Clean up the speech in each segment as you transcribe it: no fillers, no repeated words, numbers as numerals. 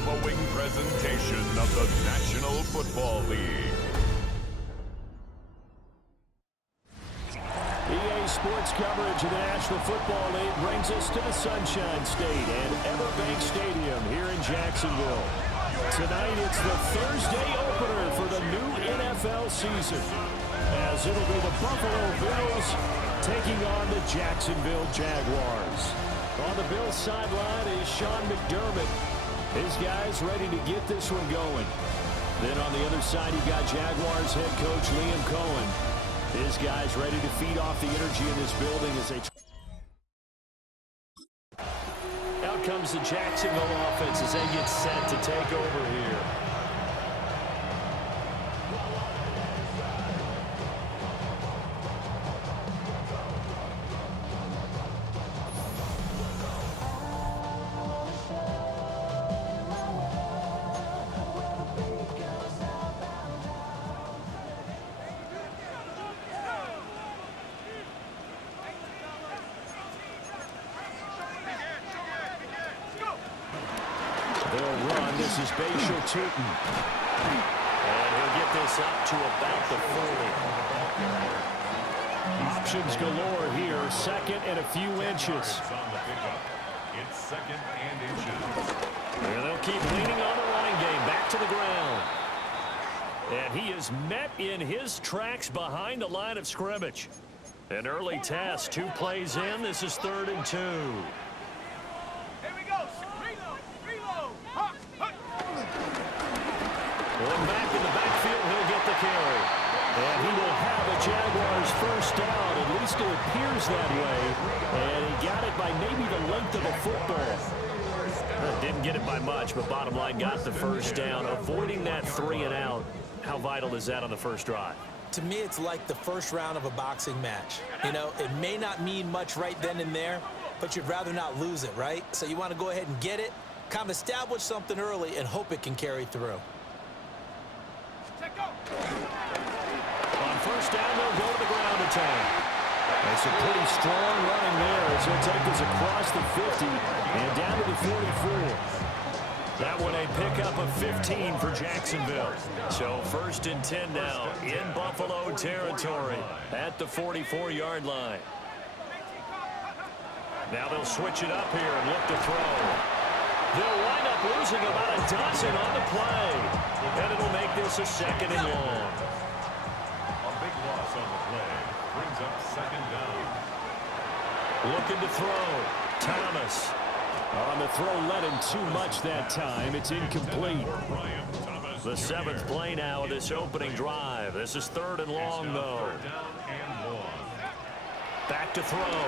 following presentation of the National Football League. EA Sports coverage of the National Football League brings us to the Sunshine State and Everbank Stadium here in Jacksonville. Tonight, it's the Thursday opener for the new NFL season, as it'll be the Buffalo Bills taking on the Jacksonville Jaguars. On the Bills sideline is Sean McDermott. His guys ready to get this one going. Then on the other side, you've got Jaguars head coach Liam Cohen. His guys ready to feed off the energy in this building as they... Out comes the Jacksonville offense as they get set to take over here. This is Bashal Tootin. And he'll get this up to about the 40. Options galore here. Second and a few inches. It's second and inches. And they'll keep leaning on the running game. Back to the ground. And he is met in his tracks behind the line of scrimmage. An early test. 2 plays in. This is 3rd and 2. Going back in the backfield, he'll get the carry. And he will have a Jaguars first down. At least it appears that way. And he got it by maybe the length of a football. Didn't get it by much, but bottom line, got the first down. Avoiding that 3 and out. How vital is that on the first drive? To me, it's like the first round of a boxing match. You know, it may not mean much right then and there, but you'd rather not lose it, right? So you want to go ahead and get it, kind of establish something early, and hope it can carry through. On first down, they'll go to the ground attack. That's a pretty strong running there as he'll take us across the 50 and down to the 44. That one a pickup of 15 for Jacksonville. So 1st and 10 now in Buffalo territory at the 44-yard line. Now they'll switch it up here and look to throw. They'll wind up losing about a dozen on the play. And it'll make this a 2nd and long. A big loss on the play brings up 2nd down. Looking to throw. Thomas. On the throw, let him too much that time. It's incomplete. The 7th play now of this opening drive. This is 3rd and long, though. Back to throw.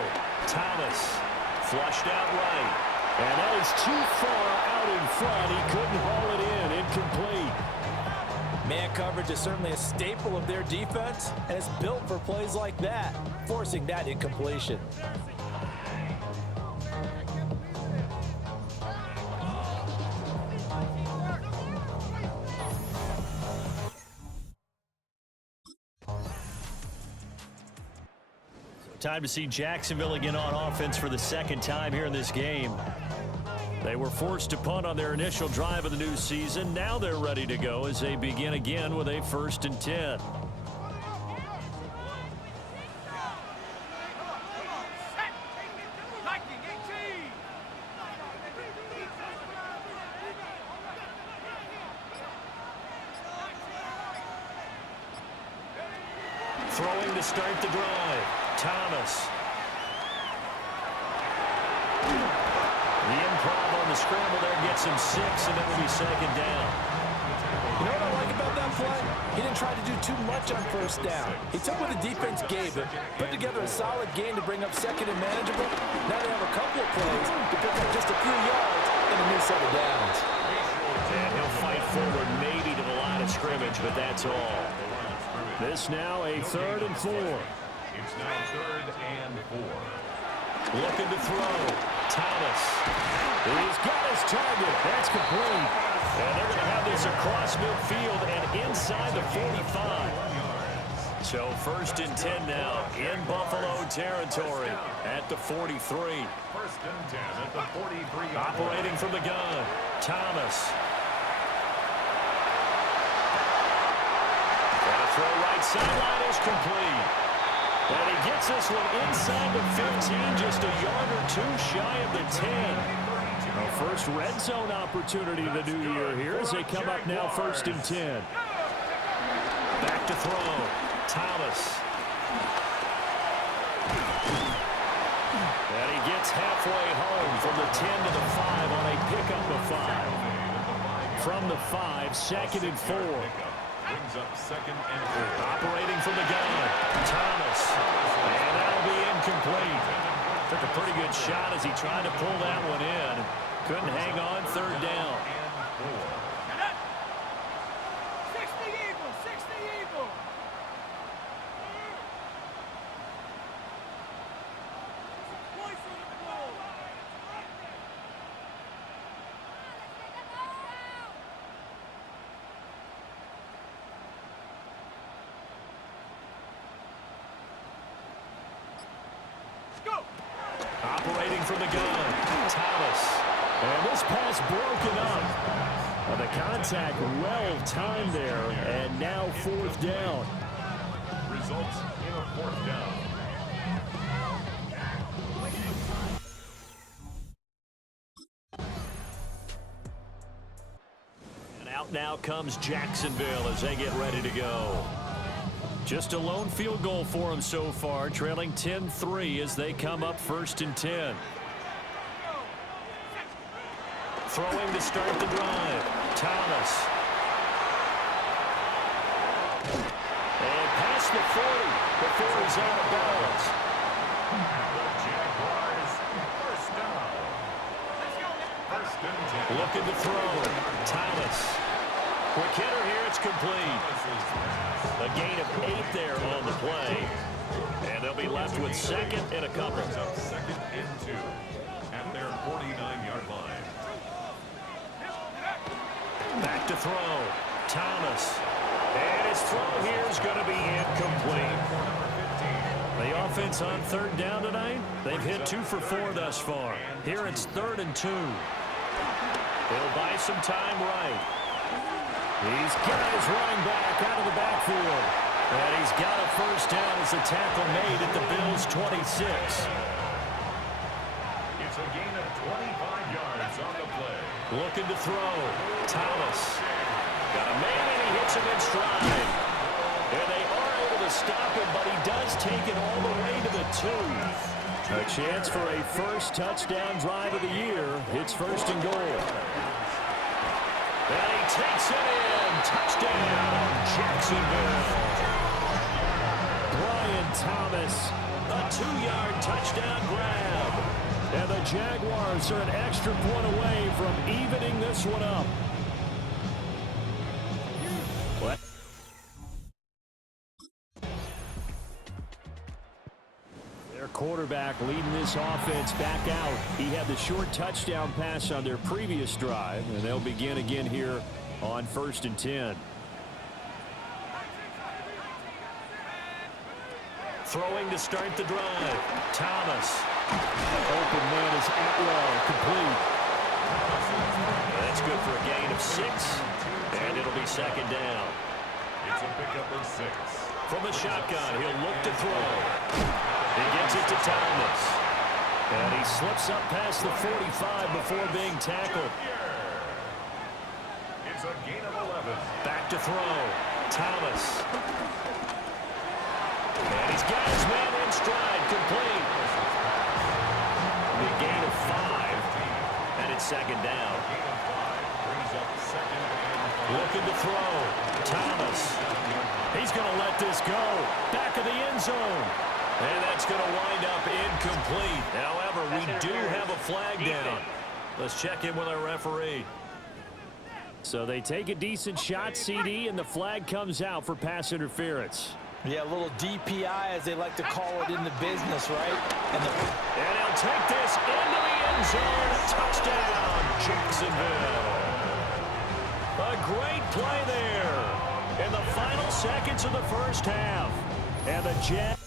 Thomas. Flushed out right. And that is too far out in front. He couldn't haul it in. Incomplete. Man coverage is certainly a staple of their defense, and it's built for plays like that, forcing that incompletion. Time to see Jacksonville again on offense for the 2nd time here in this game. They were forced to punt on their initial drive of the new season. Now they're ready to go as they begin again with a 1st and 10. Throwing to start the drive. Thomas. The improv on the scramble there gets him 6, and it will be 2nd down. You know what I like about that play? He didn't try to do too much on first down. He took what the defense gave him, put together a solid game to bring up 2nd and manageable. Now they have a couple of plays to pick up just a few yards and a new set of downs. And he'll fight forward maybe to the line of scrimmage, but that's all. This now a 3rd and 4. It's now 3rd and 4. Looking to throw. Thomas. He's got his target. That's complete. And they're going to have this across midfield and inside the 45. So 1st and 10 now in Buffalo territory at the 43. 1st and 10 at the 43. Operating from the gun, Thomas. And a throw right sideline is complete. And he gets this one inside the 15, just a yard or two shy of the 10. Our first red zone opportunity of the new year here as they come up now 1st and 10. Back to throw, Thomas. And he gets halfway home from the 10 to the 5 on a pickup of 5. From the 5, 2nd and 4. Brings up 2nd and 4. Operating from the gun, Thomas. And that'll be incomplete. Took a pretty good shot as he tried to pull that one in. Couldn't hang on, 3rd down. 60 Eagles, 60 Eagles. Operating from the gun, Thomas. And this pass broken up. The contact well timed there, and now 4th down. Results in a 4th down. And out now comes Jacksonville as they get ready to go. Just a lone field goal for them so far, trailing 10-3 as they come up 1st and 10. Throwing to start the drive, Thomas. And past the 40 before he's out of bounds. The Jaguars, 1st down. 1st and 10. Looking to throw, Thomas. Quick hitter here, it's complete. A gain of 8 there on the play. And they'll be left with 2nd and a couple. Brings up 2nd and 2 at their 49-yard line. Back to throw, Thomas. And his throw here is going to be incomplete. The offense on 3rd down tonight, they've hit 2 for 4 thus far. Here it's 3rd and 2. They'll buy some time right. He's got his running back out of the backfield. And he's got a 1st down as the tackle made at the Bills' 26. It's a gain of 25 yards on the play. Looking to throw, Thomas. Got a man and he hits him in stride. And they are able to stop him, but he does take it all the way to the 2. A chance for a first touchdown drive of the year. It's 1st and goal. And he takes it in. Touchdown, Jacksonville. Brian Thomas, a 2-yard touchdown grab. And the Jaguars are an extra point away from evening this one up. Their quarterback leading this offense back out. He had the short touchdown pass on their previous drive, and they'll begin again here on 1st and 10. Throwing to start the drive, Thomas. Open man is Atwell, complete. That's good for a gain of 6, and it'll be 2nd down. It's a pickup of 6. From the shotgun, he'll look to throw. He gets it to Thomas. And he slips up past the 45 before being tackled. It's a gain of 11. Back to throw, Thomas. And he's got his man in stride, complete. The gain of 5, and it's 2nd down. Gain of 5 brings up 2nd and 5. Looking to throw, Thomas. He's going to let this go. Back of the end zone. And that's going to wind up incomplete. However, we do have a flag down. Let's check in with our referee. So they take a decent shot, CD, and the flag comes out for pass interference. Yeah, a little DPI, as they like to call it in the business, right? And he'll take this into the end zone. Touchdown, Jacksonville. A great play there in the final seconds of the first half. And the Jags.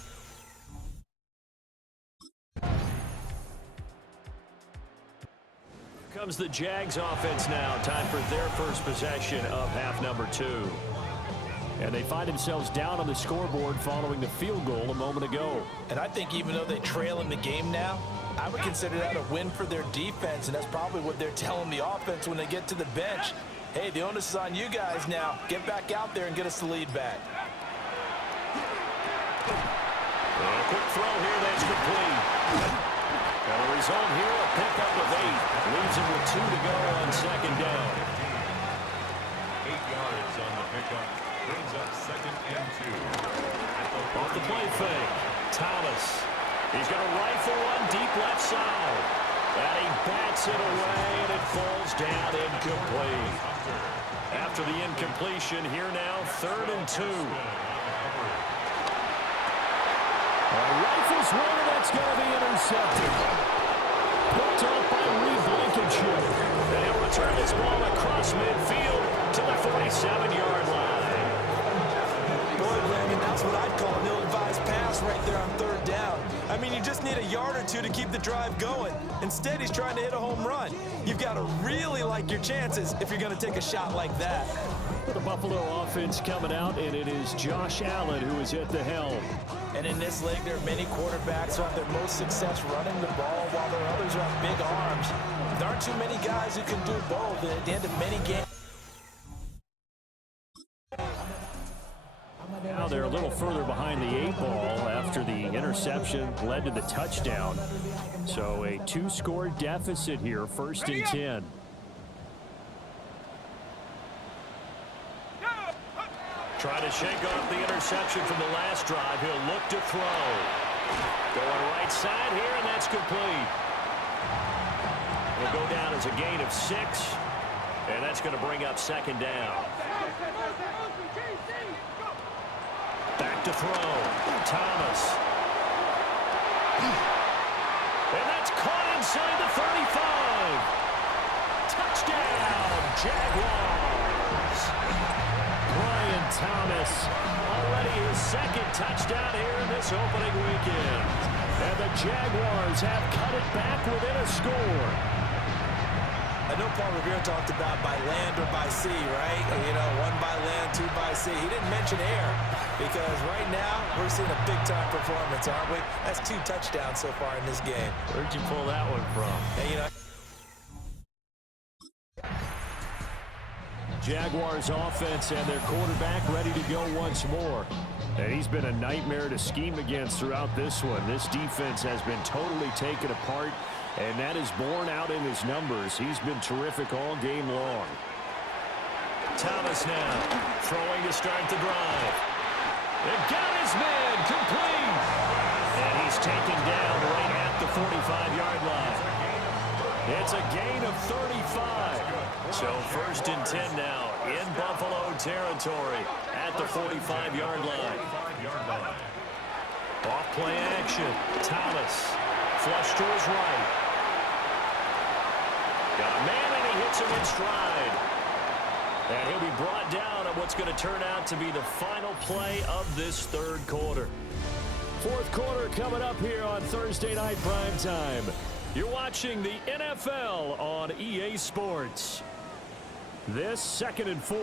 Comes the Jags offense now. Time for their first possession of half number 2. And they find themselves down on the scoreboard following the field goal a moment ago. And I think even though they trail in the game now, I would consider that a win for their defense, and that's probably what they're telling the offense when they get to the bench. Hey, the onus is on you guys now. Get back out there and get us the lead back. A quick throw here that's complete. And the result here, a pickup of 8. Leaves him with 2 to go on second down. 8 yards on the pickup. Brings up second and 2. Off the play fake. Thomas. He's going to rifle one deep left side. And he bats it away, and it falls down incomplete. After the incompletion, here now, 3rd and 2. Rifles one, and that's going to be intercepted. Picked up by Blankenship. And he'll return this ball across midfield to the 47-yard line. Boy, Brandon, that's what I'd call an ill-advised pass right there on 3rd down. I mean, you just need a yard or 2 to keep the drive going. Instead, he's trying to hit a home run. You've got to really like your chances if you're going to take a shot like that. The Buffalo offense coming out, and it is Josh Allen who is at the helm. And in this league, there are many quarterbacks who have their most success running the ball, while there are others who have big arms. There aren't too many guys who can do both, and at the end of many games. Now they're a little further behind the 8 ball after the interception led to the touchdown. So a 2-score deficit here, 1st and 10. Trying to shake off the interception from the last drive. He'll look to throw. Going right side here, and that's complete. Will go down as a gain of 6, and that's going to bring up 2nd down. Back to throw. Thomas. And that's caught inside the 35. Touchdown, Jaguars. Brian Thomas, already his 2nd touchdown here in this opening weekend. And the Jaguars have cut it back within a score. I know Paul Revere talked about by land or by sea, right? You know, 1 by land, 2 by sea. He didn't mention air because right now we're seeing a big-time performance, aren't we? That's 2 touchdowns so far in this game. Where'd you pull that one from? And, you know, Jaguars offense and their quarterback ready to go once more. And he's been a nightmare to scheme against throughout this one. This defense has been totally taken apart, and that is borne out in his numbers. He's been terrific all game long. Thomas now throwing to start the drive. And got his man complete. And he's taken down right at the 45-yard line. It's a gain of 35. So 1st and 10 now in Buffalo territory at the 45-yard line. Off play action. Thomas flush to his right. Got a man and he hits him in stride. And he'll be brought down on what's going to turn out to be the final play of this 3rd quarter. 4th quarter coming up here on Thursday Night Primetime. You're watching the NFL on EA Sports. This 2nd and 4.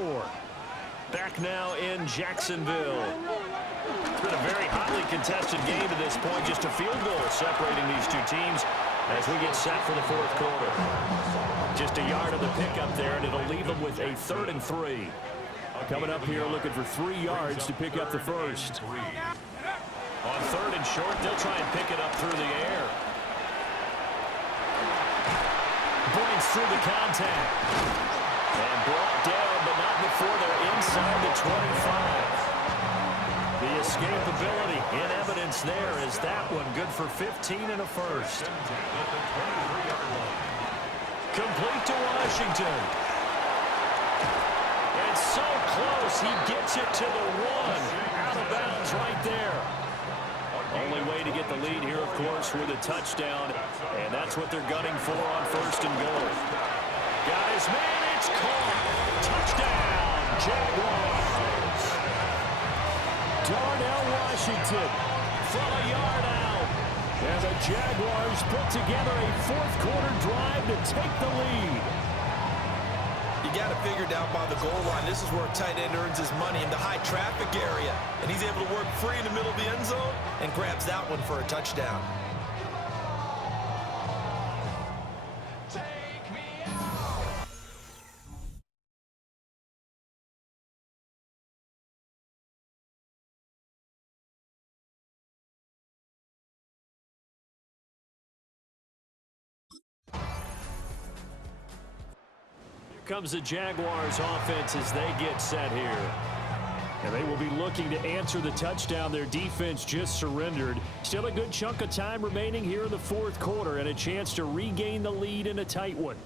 Back now in Jacksonville. It's been a very hotly contested game to this point. Just a field goal separating these 2 teams as we get set for the 4th quarter. Just a yard of the pickup there, and it'll leave them with a 3rd and 3. Coming up here looking for 3 yards to pick up the first. On 3rd and short, they'll try and pick it up through the air. Breaks through the contact. And brought down, but not before they're inside the 25. The escapability in evidence there is that one good for 15 and a first. Complete to Washington. And so close, he gets it to the 1. Out of bounds right there. Only way to get the lead here, of course, with a touchdown. And that's what they're gunning for on 1st and goal. Got his man, it's caught. Touchdown, Jaguars. Darnell Washington from a yard out. And the Jaguars put together a fourth-quarter drive to take the lead. You got to figure down by the goal line. This is where a tight end earns his money, in the high traffic area. And he's able to work free in the middle of the end zone and grabs that one for a touchdown. Comes the Jaguars offense as they get set here. And they will be looking to answer the touchdown their defense just surrendered. Still a good chunk of time remaining here in the fourth quarter and a chance to regain the lead in a tight one.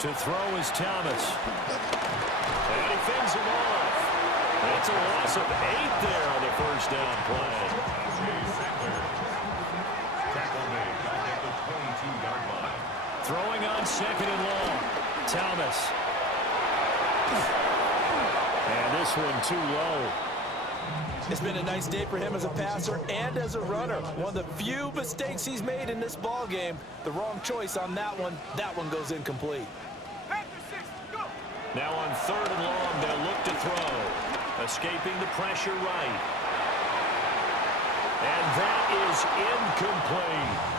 To throw is Thomas. And he fends him off. That's a loss of 8 there on the first down play. Throwing on second and long. Thomas. And this one too low. It's been a nice day for him as a passer and as a runner. One of the few mistakes he's made in this ball game. The wrong choice on that one. That one goes incomplete. Now on third and long, they'll look to throw. Escaping the pressure right. And that is incomplete.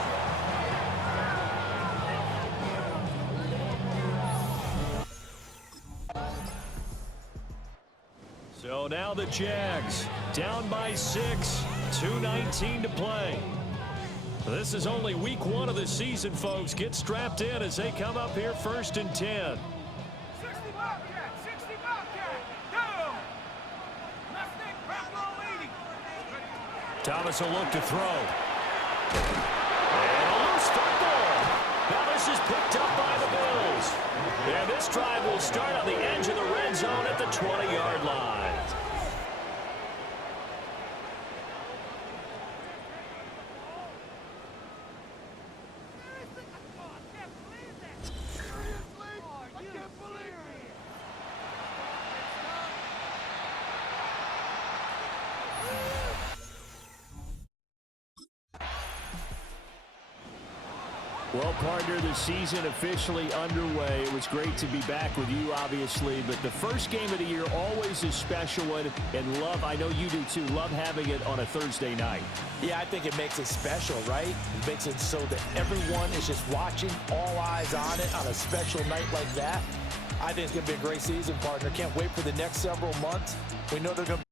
So now the Jags down by 6, 2:19 to play. This is only week 1 of the season, folks. Get strapped in as they come up here first and 10. 60 Bobcat, 60 Bobcat, go! Mustang, Bravo leading. Thomas will look to throw. And a loose football. Now this is picked up by the Bills. And this drive will start on the edge of the red zone at the 20-yard line. Well, partner, the season officially underway. It was great to be back with you, obviously, but the first game of the year always a special one, and I know you do too, love having it on a Thursday night. Yeah, I think it makes it special, right? It makes it so that everyone is just watching, all eyes on it on a special night like that. I think it's going to be a great season, partner. Can't wait for the next several months. We know they're going to